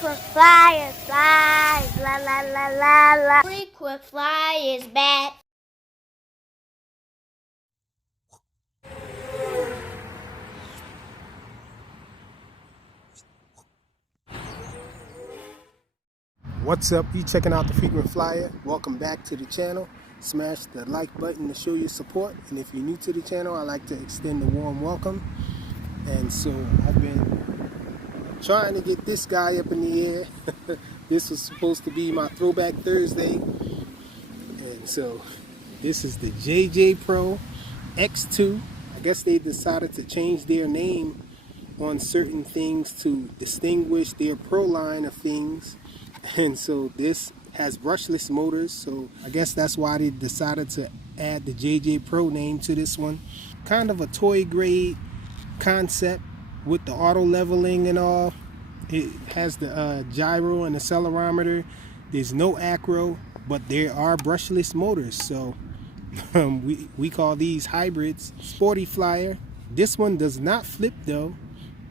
Frequent flyers, flies, la la la la la. Frequent flyers back. What's up? You checking out the Frequent Flyer? Welcome back to the channel. Smash the like button to show your support. And if you're new to the channel, I'd like to extend a warm welcome. And so I've been trying to get this guy up in the air. This was supposed to be my Throwback Thursday. And so this is the JJPRO X2. I guess they decided to change their name on certain things to distinguish their pro line of things. And so this has brushless motors, so I guess that's why they decided to add the JJPRO name to this one. Kind of a toy grade concept with the auto leveling and all. It has the gyro and accelerometer. There's no acro, but there are brushless motors, so we call these hybrids. Sporty flyer. This one does not flip though.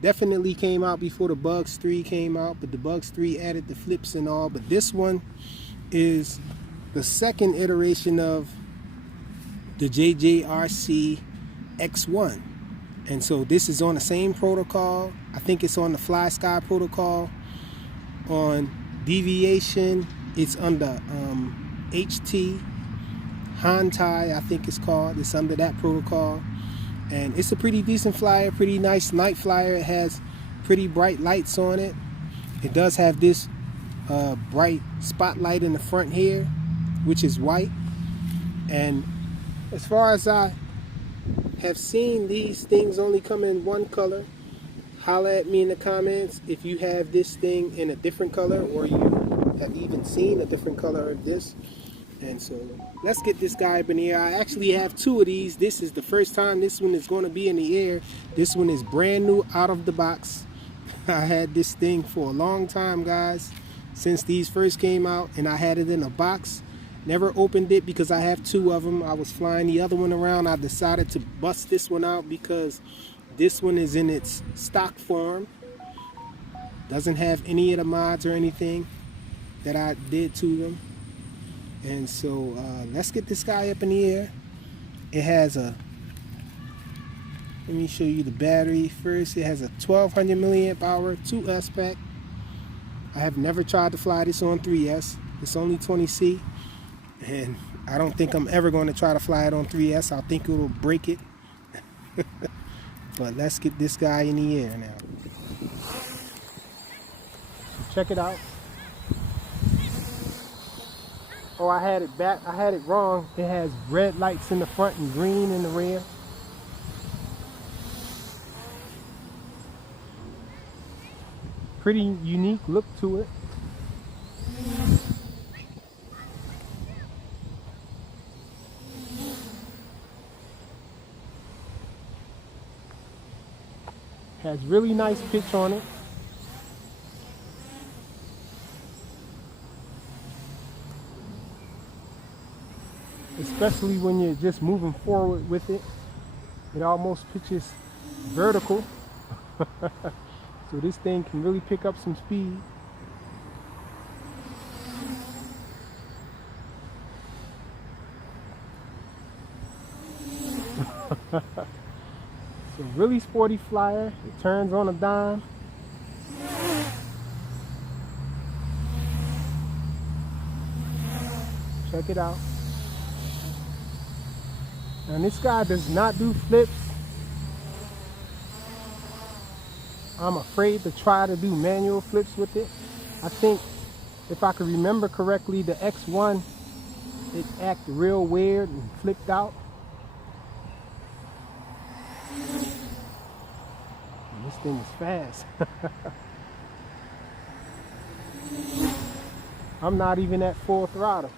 Definitely came out before the Bugs 3 came out, but the Bugs 3 added the flips and all. But this one is the second iteration of the JJRC X1. And so this is on the same protocol. I think it's on the Fly Sky protocol. On deviation, it's under HT, Hantai, I think it's called. It's under that protocol. And it's a pretty decent flyer, pretty nice night flyer. It has pretty bright lights on it. It does have this bright spotlight in the front here, which is white. And as far as I have seen, these things only come in one color. Holla at me in the comments if you have this thing in a different color, or you have even seen a different color of this. And so let's get this guy up in the air. I actually have two of these. This is the first time this one is going to be in the air. This one is brand new out of the box. I had this thing for a long time, guys, since these first came out, and I had it in a box. Never opened it because I have two of them. I was flying the other one around. I decided to bust this one out because this one is in its stock form. Doesn't have any of the mods or anything that I did to them. And so let's get this guy up in the air. It has a, let me show you the battery first. It has a 1200 milliamp hour 2S pack. I have never tried to fly this on 3S. It's only 20C, and I don't think I'm ever going to try to fly it on 3S. I think it will break it. But let's get this guy in the air now. Check it out. Oh, I had it back. I had it wrong. It has red lights in the front and green in the rear. Pretty unique look to it. Has really nice pitch on it. Especially when you're just moving forward with it. It almost pitches vertical. So this thing can really pick up some speed. So really sporty flyer. It turns on a dime. Check it out. And this guy does not do flips. I'm afraid to try to do manual flips with it. I think, if I can remember correctly, the X1, it acted real weird and flipped out. And this thing is fast. I'm not even at full throttle.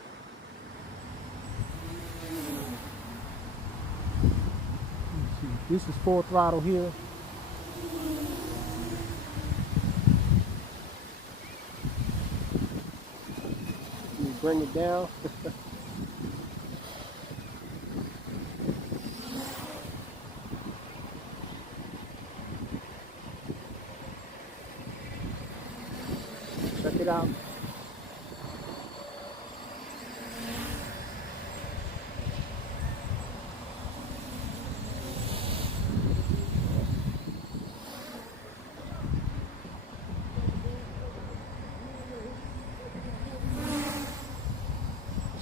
This is full throttle here. Bring it down. it out.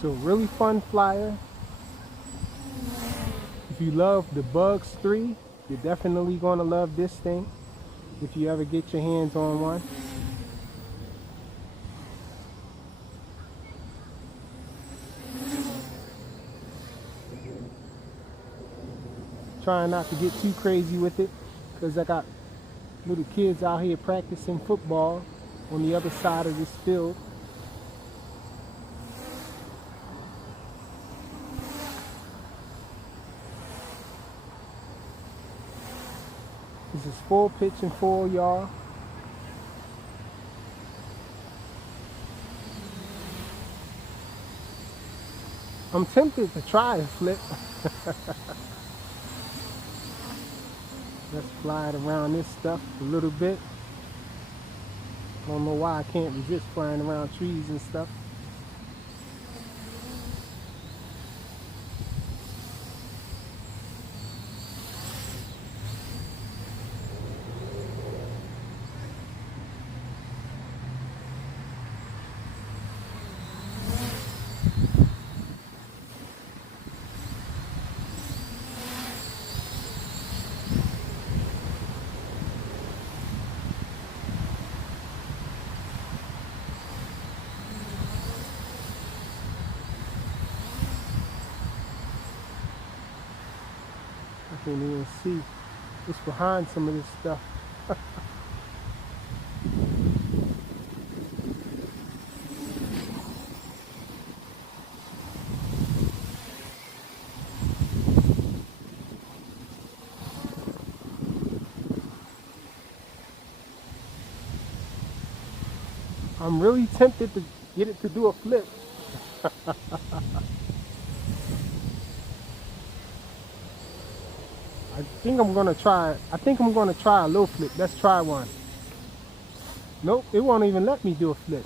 So really fun flyer. If you love the Bugs 3, you're definitely going to love this thing if you ever get your hands on one. Trying not to get too crazy with it because I got little kids out here practicing football on the other side of this field. This is full pitch and full yaw. I'm tempted to try a flip. Let's fly it around this stuff a little bit. I don't know why I can't resist flying around trees and stuff. I can't even see what's behind some of this stuff. I'm really tempted to get it to do a flip. I think I'm gonna try a low flip. Let's try one. Nope, it won't even let me do a flip.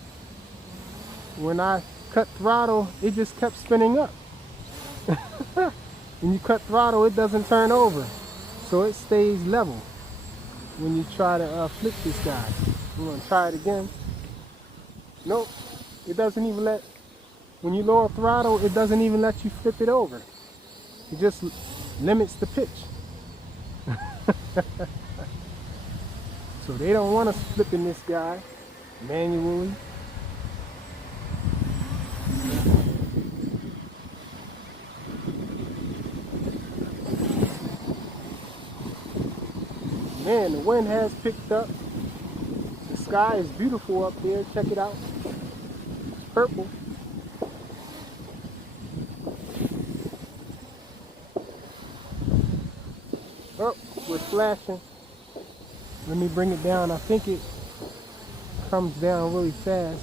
When I cut throttle, it just kept spinning up. When you cut throttle, it doesn't turn over. So it stays level when you try to flip this guy. I'm gonna try it again. Nope, it doesn't even let, when you lower throttle, it doesn't even let you flip it over. It just limits the pitch. So they don't want us flipping this guy manually. Man, the wind has picked up. The sky is beautiful up there. Check it out. It's purple. Oh, we're flashing. Let me bring it down. I think it comes down really fast.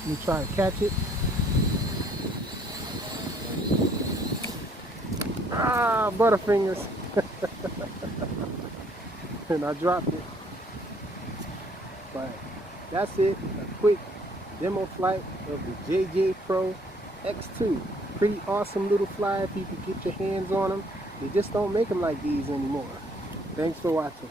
Let me try to catch it. Ah, butterfingers. And I dropped it. But that's it. A quick demo flight of the JJPRO X2. Pretty awesome little flyer if you could get your hands on them. They just don't make them like these anymore. Thanks for watching.